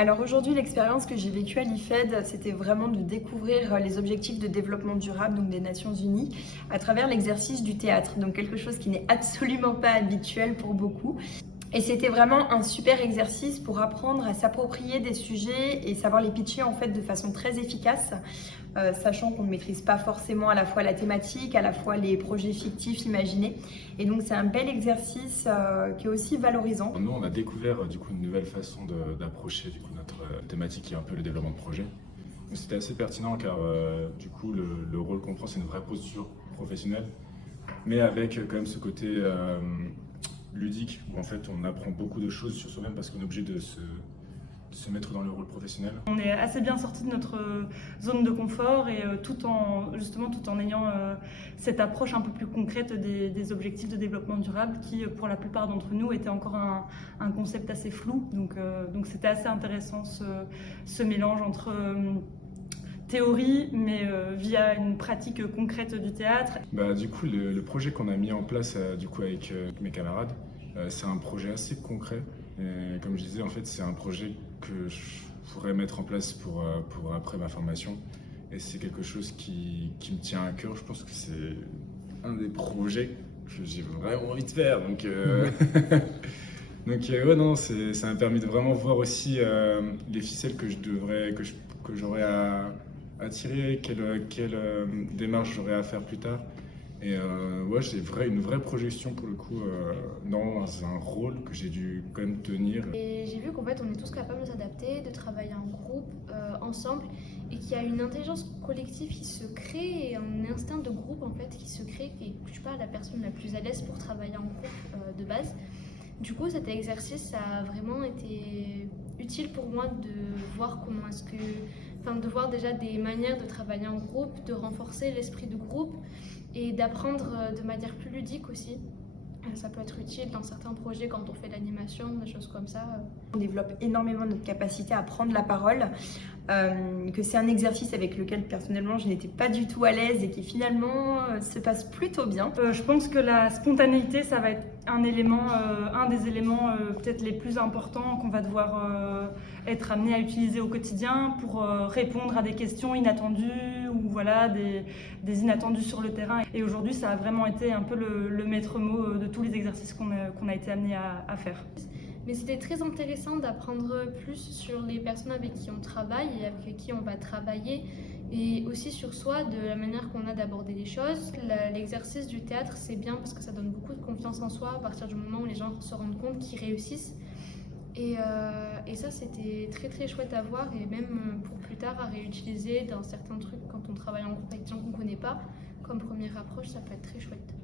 Alors aujourd'hui, l'expérience que j'ai vécue à l'IFED, c'était vraiment de découvrir les objectifs de développement durable, donc des Nations Unies, à travers l'exercice du théâtre, donc quelque chose qui n'est absolument pas habituel pour beaucoup. Et c'était vraiment un super exercice pour apprendre à s'approprier des sujets et savoir les pitcher en fait de façon très efficace, sachant qu'on ne maîtrise pas forcément à la fois la thématique, à la fois les projets fictifs imaginés. Et donc c'est un bel exercice qui est aussi valorisant. Nous, on a découvert du coup une nouvelle façon d'approcher du coup notre thématique qui est un peu le développement de projet. C'était assez pertinent car du coup le rôle qu'on prend, c'est une vraie posture professionnelle, mais avec quand même ce côté ludique où en fait on apprend beaucoup de choses sur soi-même parce qu'on est obligé de se mettre dans le rôle professionnel. On est assez bien sorti de notre zone de confort et tout en ayant cette approche un peu plus concrète des objectifs de développement durable qui, pour la plupart d'entre nous, était encore un concept assez flou. Donc c'était assez intéressant ce mélange entre théorie, mais via une pratique concrète du théâtre. Du coup, le projet qu'on a mis en place du coup, avec mes camarades, c'est un projet assez concret. Et comme je disais, en fait, c'est un projet que je pourrais mettre en place pour après ma formation. Et c'est quelque chose qui me tient à cœur. Je pense que c'est un des projets que j'ai vraiment envie de faire. Donc, ouais, non, ça m'a permis de vraiment voir aussi les ficelles que j'aurais à tirer, quelle démarche j'aurais à faire plus tard. Et ouais, j'ai une vraie projection pour le coup dans un rôle que j'ai dû quand même tenir. Et j'ai vu qu'en fait on est tous capables de s'adapter, de travailler en groupe, ensemble, et qu'il y a une intelligence collective qui se crée et un instinct de groupe en fait qui se crée, et je suis pas la personne la plus à l'aise pour travailler en groupe de base. Du coup, cet exercice ça a vraiment été utile pour moi de voir de voir déjà des manières de travailler en groupe, de renforcer l'esprit de groupe et d'apprendre de manière plus ludique aussi. Ça peut être utile dans certains projets quand on fait l'animation, des choses comme ça. On développe énormément notre capacité à prendre la parole, que c'est un exercice avec lequel personnellement je n'étais pas du tout à l'aise et qui finalement se passe plutôt bien. Je pense que la spontanéité, ça va être un des éléments peut-être les plus importants qu'on va devoir être amené à utiliser au quotidien pour répondre à des questions inattendues ou voilà, des inattendus sur le terrain. Et aujourd'hui, ça a vraiment été un peu le maître mot de tous les exercices qu'on a été amené à faire. Mais c'était très intéressant d'apprendre plus sur les personnes avec qui on travaille et avec qui on va travailler, et aussi sur soi, de la manière qu'on a d'aborder les choses. L'exercice du théâtre, c'est bien parce que ça donne beaucoup de confiance en soi à partir du moment où les gens se rendent compte qu'ils réussissent. Et ça, c'était très très chouette à voir, et même pour plus tard à réutiliser dans certains trucs quand on travaille en groupe avec des gens qu'on ne connaît pas. Comme première approche, ça peut être très chouette.